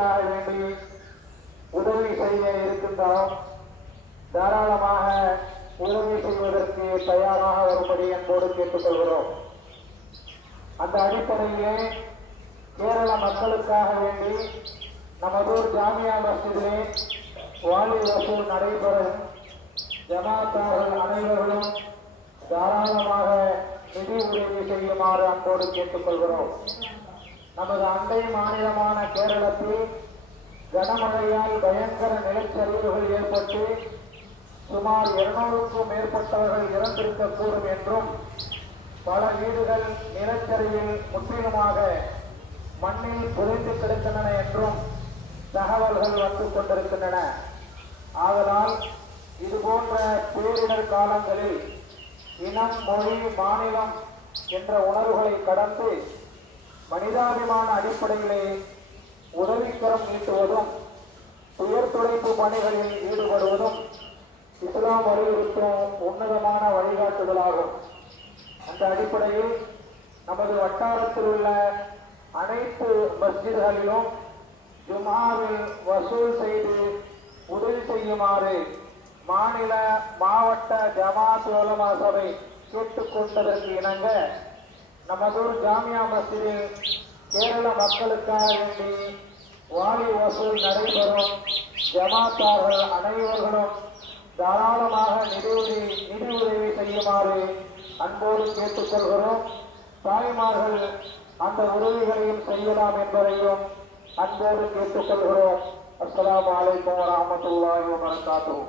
மக்களுக்காக வேண்டி உதவி செய்ய இருக்கின்றோம். தாராளமாக உதவி செய்வதற்கு தயாராக வரும்படி என்போடு கேட்டுக்கொள்கிறோம். அந்த அடிப்படையிலே கேரள மக்களுக்காக வேண்டி நமதூர் ஜாமியா மஸ்ஜிதிலே வாலி வசூல் நடைபெறும். ஜமாத்தார்கள் அனைவர்களும் தாராளமாக நிதி உதவி செய்யுமாறு அன்போடு கேட்டுக்கொள்கிறோம். நமது அண்டை மாநிலமான கேரளத்தில் கனமழையால் பயங்கர நிலச்சரிவுகள் ஏற்பட்டு சுமார் 200க்கும் மேற்பட்டவர்கள் இறந்திருக்கக்கூடும் என்றும் பல வீடுகள் நிலச்சரிவில் முற்றிலுமாக மண்ணில் புதைந்து கிடக்கின்றன என்றும் தகவல்கள் வந்து கொண்டிருக்கின்றன. ஆதலால் இதுபோன்ற பேரிடர் காலங்களில் இனம், மொழி, மாநிலம் என்ற உணர்வுகளை கடந்து மனிதாபிமான அடிப்படையிலே உதவிக்கரம் நீட்டுவதும் துயர் துடைப்பு பணிகளில் ஈடுபடுவதும் இஸ்லாம் வலியுறுத்தும் உன்னதமான வழிகாட்டுதலாகும். அந்த அடிப்படையில் நமது வட்டாரத்தில் உள்ள அனைத்து மஸ்ஜித்களிலும் ஜும்ஆவில் வசூல் செய்து உதவி செய்யுமாறு மாநில மாவட்ட ஜமாத் உலமா சபை கேட்டுக்கொண்டதற்கு இணங்க நமதூர் ஜாமியா மஸ்ஜிதில் கேரள மக்களுக்காக வேண்டி வாலி வசூல் நடைபெறும். ஜமாத்தார்கள் அனைவர்களும் தாராளமாக நிதி உதவி செய்யுமாறு அன்போடு கேட்டுக்கொள்கிறோம். தாய்மார்கள் அந்த உதவிகளையும் செய்யலாம் என்பதையும் அன்போடு கேட்டுக்கொள்கிறோம். அஸ்ஸலாமு அலைக்கும் வரஹ்மத்துல்லாஹி வபரகாத்துஹு.